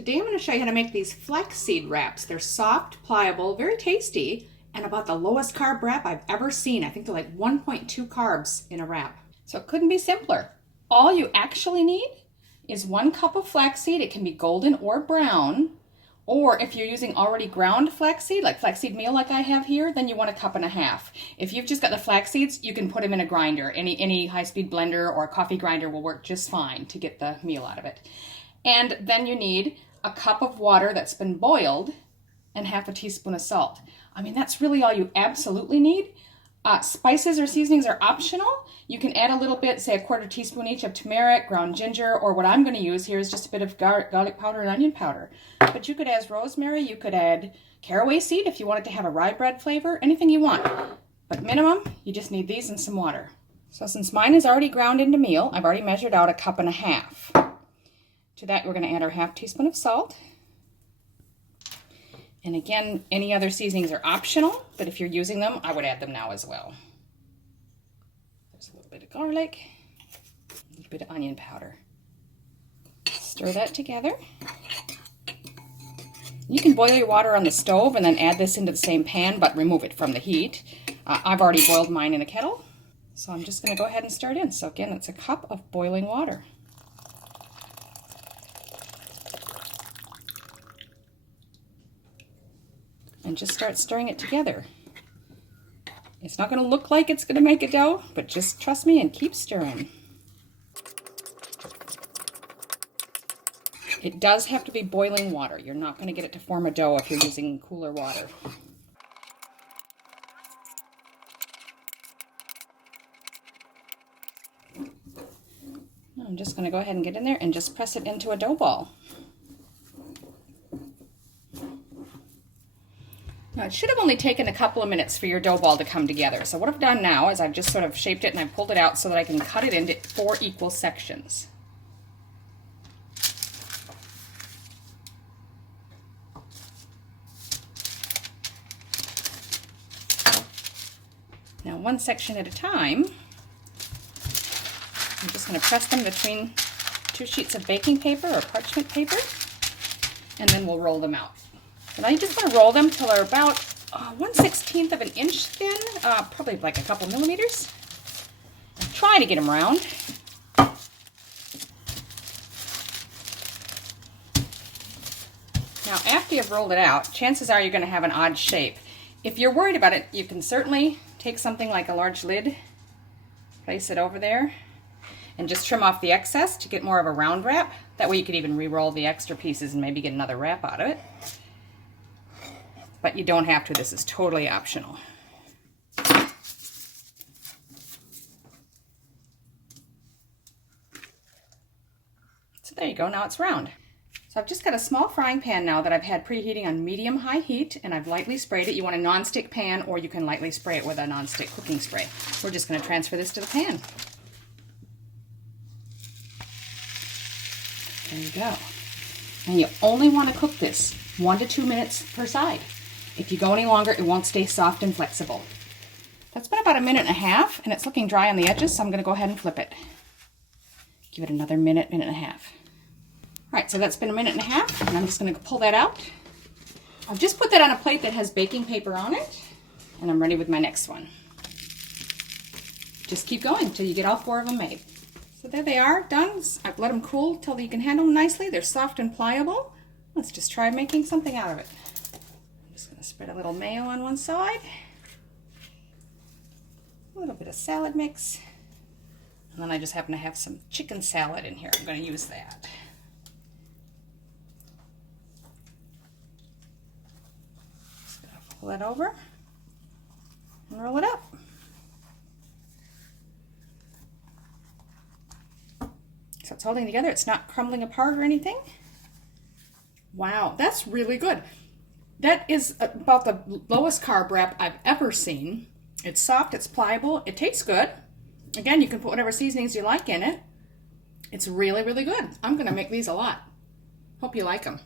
Today I'm going to show you how to make these flaxseed wraps. They're soft, pliable, very tasty, and about the lowest carb wrap I've ever seen. I think they're like 1.2 carbs in a wrap. So it couldn't be simpler. All you actually need is 1 cup of flaxseed. It can be golden or brown. Or if you're using already ground flaxseed, like flaxseed meal like I have here, then you want 1.5 cups. If you've just got the flax seeds, you can put them in a grinder. Any high-speed blender or a coffee grinder will work just fine to get the meal out of it. And then you need 1 cup of water that's been boiled and 1/2 teaspoon of salt. I mean, that's really all you absolutely need. Spices or seasonings are optional. You can add a little bit, say 1/4 teaspoon each of turmeric, ground ginger, or what I'm going to use here is just a bit of garlic powder and onion powder. But you could add rosemary, you could add caraway seed if you want it to have a rye bread flavor, anything you want. But minimum, you just need these and some water. So since mine is already ground into meal, I've already measured out 1.5 cups. To that, we're going to add our 1/2 teaspoon of salt. And again, any other seasonings are optional, but if you're using them, I would add them now as well. There's a little bit of garlic, a little bit of onion powder. Stir that together. You can boil your water on the stove and then add this into the same pan, but remove it from the heat. I've already boiled mine in a kettle, so I'm just going to go ahead and stir it in. So again, it's 1 cup of boiling water. And just start stirring it together. It's not going to look like it's going to make a dough, but just trust me and keep stirring. It does have to be boiling water. You're not going to get it to form a dough if you're using cooler water. I'm just going to go ahead and get in there and just press it into a dough ball. Now, it should have only taken a couple of minutes for your dough ball to come together. So what I've done now is I've just sort of shaped it and I've pulled it out so that I can cut it into 4 equal sections. Now, 1 section at a time, I'm just going to press them between 2 sheets of baking paper or parchment paper, and then we'll roll them out. And I just want to roll them till they're about 1/16 of an inch thin, probably like a couple millimeters. And try to get them round. Now, after you've rolled it out, chances are you're going to have an odd shape. If you're worried about it, you can certainly take something like a large lid, place it over there, and just trim off the excess to get more of a round wrap. That way you could even re-roll the extra pieces and maybe get another wrap out of it. But you don't have to. This is totally optional. So there you go. Now it's round. So I've just got a small frying pan now that I've had preheating on medium-high heat, and I've lightly sprayed it. You want a non-stick pan, or you can lightly spray it with a non-stick cooking spray. We're just going to transfer this to the pan. There you go. And you only want to cook this 1 to 2 minutes per side. If you go any longer, it won't stay soft and flexible. That's been about 1.5 minutes, and it's looking dry on the edges, so I'm going to go ahead and flip it. Give it another minute, 1.5 minutes. All right, so that's been 1.5 minutes, and I'm just going to pull that out. I've just put that on a plate that has baking paper on it, and I'm ready with my next one. Just keep going until you get all 4 of them made. So there they are, done. I've let them cool till you can handle them nicely. They're soft and pliable. Let's just try making something out of it. I'm just going to spread a little mayo on one side, a little bit of salad mix, and then I just happen to have some chicken salad in here. I'm going to use that. Just going to pull that over and roll it up. So it's holding together. It's not crumbling apart or anything. Wow, that's really good. That is about the lowest carb wrap I've ever seen. It's soft, it's pliable, it tastes good. Again, you can put whatever seasonings you like in it. It's really, really good. I'm going to make these a lot. Hope you like them.